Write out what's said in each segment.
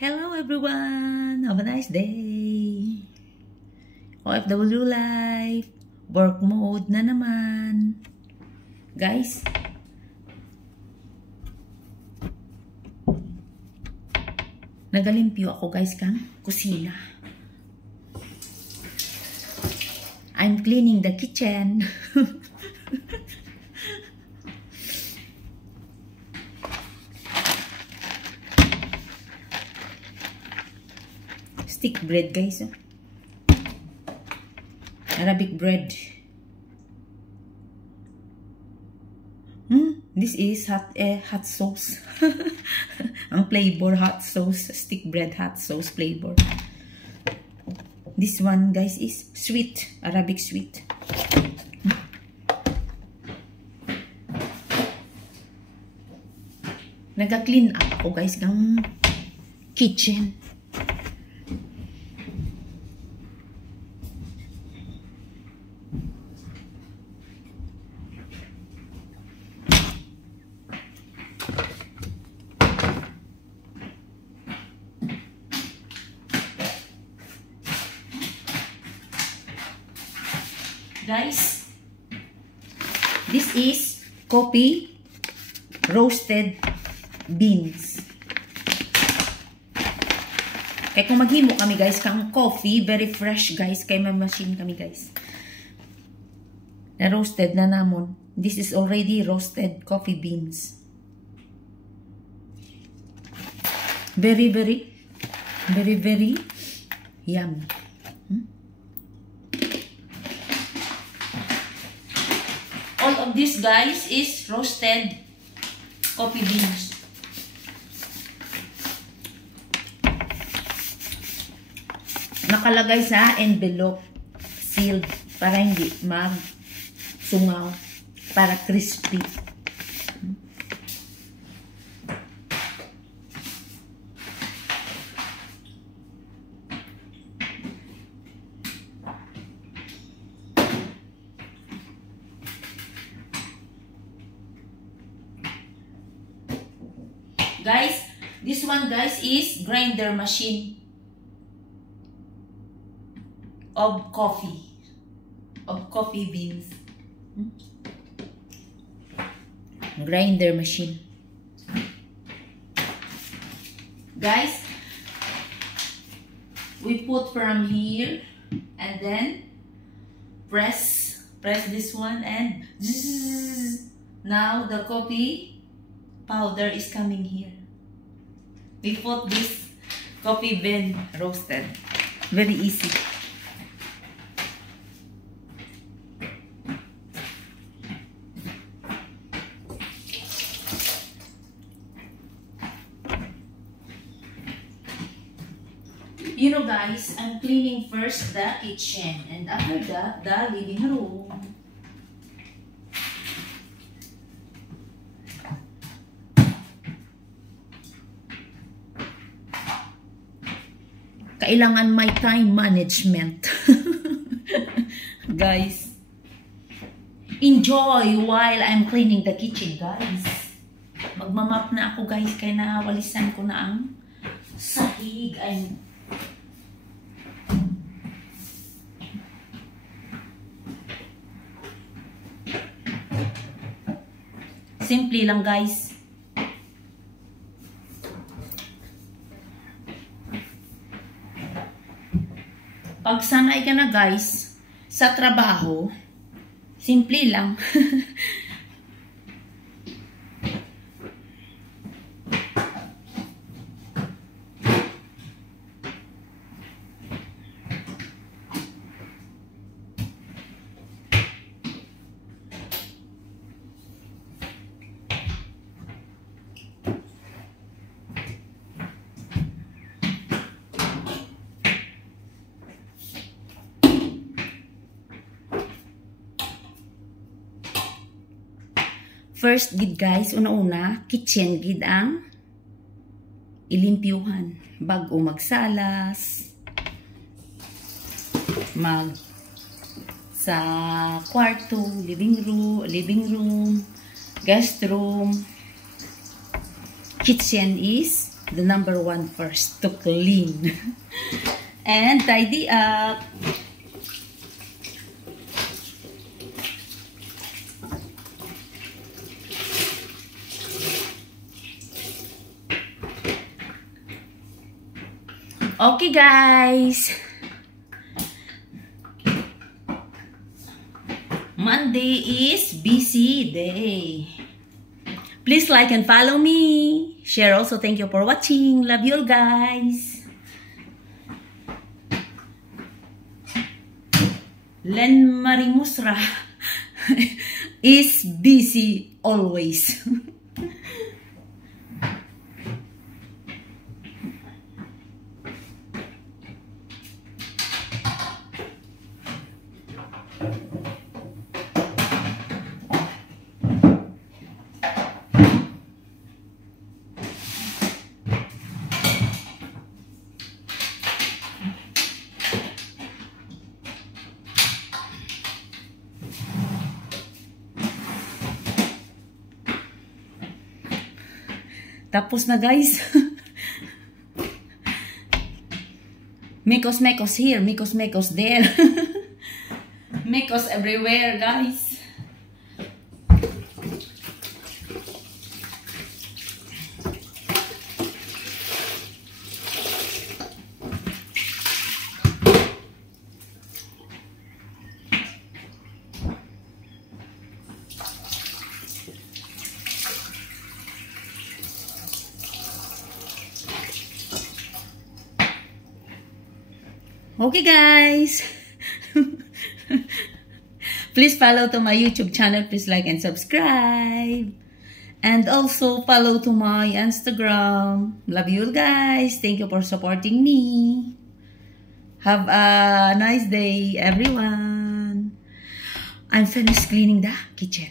Hello everyone! Have a nice day! OFW life! Work mode na naman! Guys! Nagalimpyo ako guys kang kusina. I'm cleaning the kitchen. Stick bread guys. Arabic bread. This is hot sauce. Ang flavor hot sauce, stick bread hot sauce flavor. This one guys is sweet, Arabic sweet. Naga-clean up ako guys ng kitchen. Guys, this is coffee roasted beans. Kaya kung maghimo kami guys kang coffee, very fresh guys, kay may machine kami guys. Na roasted na namon. This is already roasted coffee beans. Very yummy. All of this guys is roasted coffee beans. Nakalagay sa envelope, sealed para hindi magsungaw, para crispy. Guys, this one guys is grinder machine of coffee beans. Grinder machine. Guys, we put from here and then press this one and now the coffee powder is coming here. We put this coffee bean roasted. Very easy. You know guys, I'm cleaning first the kitchen and after that the living room. Kailangan may time management. Guys, enjoy while I'm cleaning the kitchen, guys. Magmamap na ako, guys, kaya nawalisan ko na ang sahig. Simple lang, guys. Pag sanay ka na guys sa trabaho, simple lang. First gid guys, una-una, kitchen gid ang ilimpyuhan. Bago magsalas, sa kwarto, living room, guest room. Kitchen is the number one first, to clean and tidy up. Okay guys, Monday is busy day. Please like and follow me. Share also. Thank you for watching. Love you all guys. Len Marimusra is busy always. Tapos na guys. Mekos here, mekos there. Mekos everywhere guys. Okay guys, please follow to my YouTube channel, please like and subscribe, and also follow to my Instagram. Love you guys, thank you for supporting me. Have a nice day everyone. I'm finished cleaning the kitchen.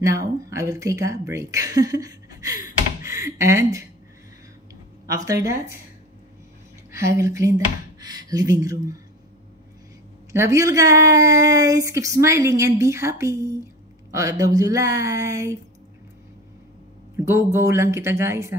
Now I will take a break. And after that I will clean the living room. Love you guys. Keep smiling and be happy. OFW life. Go lang kita guys.